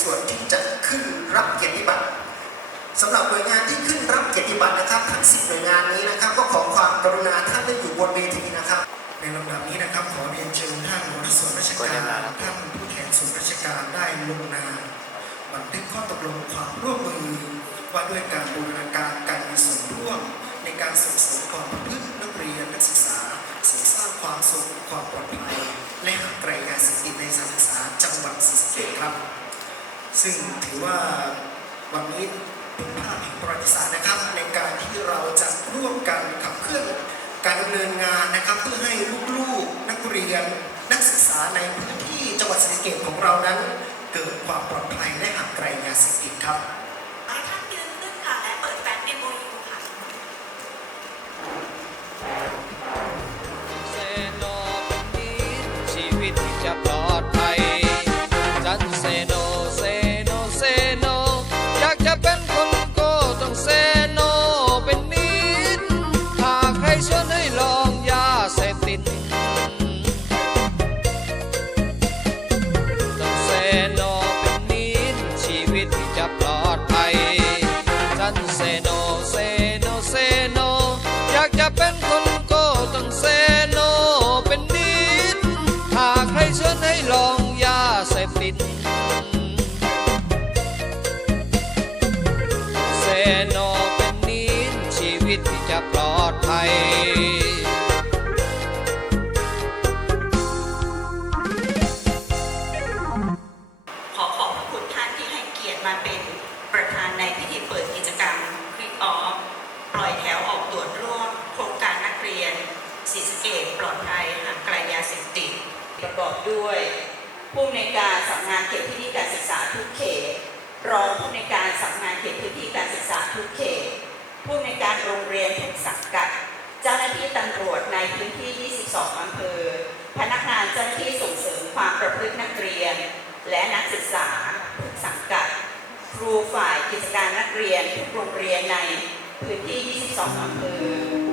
ส่วนที่จะขึ้นรับเกียรติบัตรสำหรับหน่วยงานที่ขึ้นรับเกียรติบัตรนะครับ ทั้ง 10 หน่วยงานนี้นะครับ ก็ขอความกรุณาท่านได้อยู่บนเวทีนะครับ ในลำดับนี้นะครับขอเรียนเชิญท่านหัวหน้าส่วนราชการท่านผู้แทนส่วนราชการได้ลงนามบันทึกข้อตกลงความร่วมมือว่าด้วยการบูรณาการการมีส่วนร่วม ในการส่งเสริมความประพฤตินักเรียนนักศึกษาเสริมสร้างความสุขความปลอดภัยและห่างไกลยาเสพติดในสถานศึกษาจังหวัดศรีสะเกษครับ ซึ่งถือว่าวันนี้เป็นภาพแห่งประวัติศาสตร์นะครับในการที่เราจะร่วมกันขับเคลื่อนการดำเนินงานนะครับเพื่อให้ลูกๆ นักเรียน นักศึกษาในพื้นที่จังหวัดศรีสะเกษของเรานั้น เกิดความปลอดภัยและห่างไกลยาเสพติดครับ ตที่จะปลอดภัย ขอขอบพระคุณท่านที่ให้เกียรติมาเป็นประธานในพิธีเปิดกิจกรรมคลิกออฟปล่อยแถวออกตรวจร่วม โครงการนักเรียนศรีสเกตปลอดภัยห่างไกลยาเสพติดประกอบด้วยผู้อำนวยการสำนักงานเขตพื้นที่การศึกษาทุกเขต รองผู้อำนวยการสำนักงานเขตพื้นที่การศึกษาทุกเขต ผู้อำนวยการโรง เรียนทุกสังกัด เจ้าหน้าที่ตำรวจในพื้นที่ 22 อำเภอ พนักงานเจ้าหน้าที่ส่งเสริมความประพฤตินักเรียน และนักศึกษาทุกสังกัด ครูฝ่ายกิจการนักเรียนทุกโรงเรียนในพื้นที่ 22 อำเภอ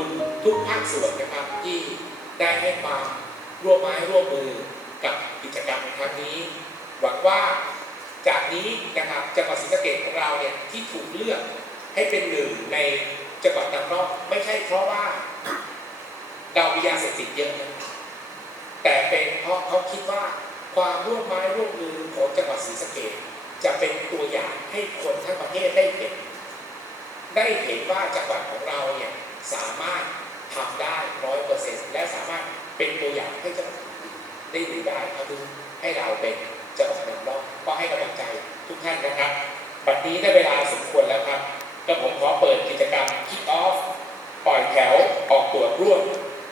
คุณทุกภาคส่วนนะครับที่ได้ให้ความร่วมไม้ร่วมมือกับกิจกรรมในครั้งนี้ หวังว่าจากนี้นะครับจังหวัดศรีสะเกษของเราเนี่ยที่ถูกเลือกให้เป็นหนึ่งในจังหวัดนำร่องไม่ใช่เพราะว่าเรามียาเสพติดเยอะนะแต่เป็นเพราะเขาคิดว่าความร่วมไม้ร่วมมือของจังหวัดศรีสะเกษจะเป็นตัวอย่างให้คนทั้งประเทศได้เห็น ได้เห็นว่าจังหวัดของเราเนี่ย สามารถทำได้ร้อยเปอร์เซ็นต์และสามารถเป็นตัวอย่างให้เจังหวัดอื่ได้ดูได้เขาดูให้เราเป็นเจังหวัดนำร่องก็ให้กำลังใจทุกท่านนะครับบัดนี้ได้เวลาสมควรแล้วครับก็ผมขอเปิดกิจกรรม Kick Off ปล่อยแถวออกตรวจร่วม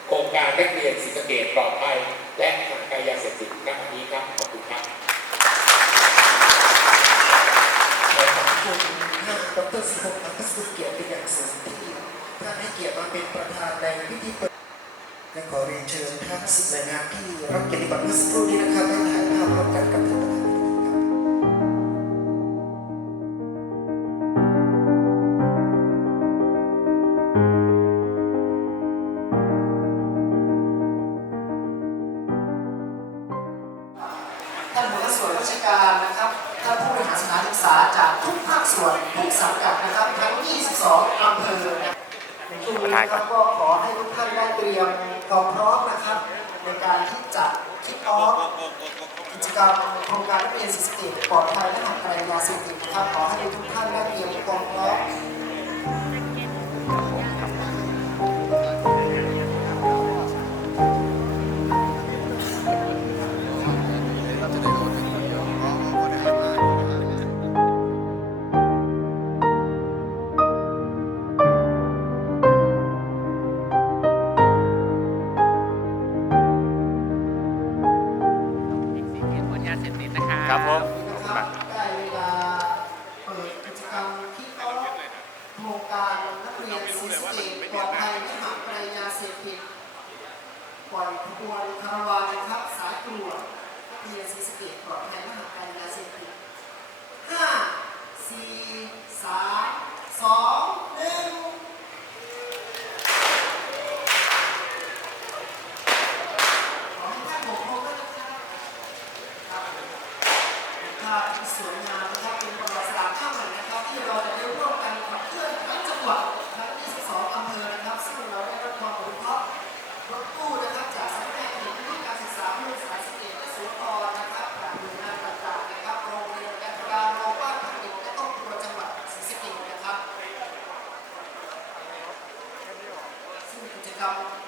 โครงการนักเรียนศรีสะเกษปลอดภัยและห่างไกลยาเสพติดณวันนี้ครับขอบคุณครับขอบคุณท่านดรสิพงศ์อัครสุเกียรติเป็นอย่างสูงที่ ท่านให้เกียรติมาเป็นประธานในพิธีเปิดและขอเรียนเชิญท่านสิบหน่วยงานที่รับเกียรติบัตรเมื่อสักครู่นี้นะครับได้ถ่ายภาพร่วมกันกับท่านประธานท่านหัวหน้าส่วนราชการนะครับท่านผู้บริหารสถานศึกษาจากทุกภาคส่วนทุกสังกัดนะครับ ทั้ง 22 อำเภอ นะในช่วงนี้นะครับก็ขอให้ทุกท่านได้เตรียมความพร้อมนะครับ ในการที่จะคิดออฟกิจกรรมโครงการนักเรียนสิสติปลอดภัยและห่างไกลยาเสพติดนะครับขอให้ กรรมที่โต๊ะโครงการนักเรียนสิสะเกษปลอดภัยไม่หักใไยาเสพติดปล่อยขบวนคารวานะครับสายตรวจนักเรียนสิสะเกษปลอดภัยไม่หักใไยาเสพติดห้าสี่ God.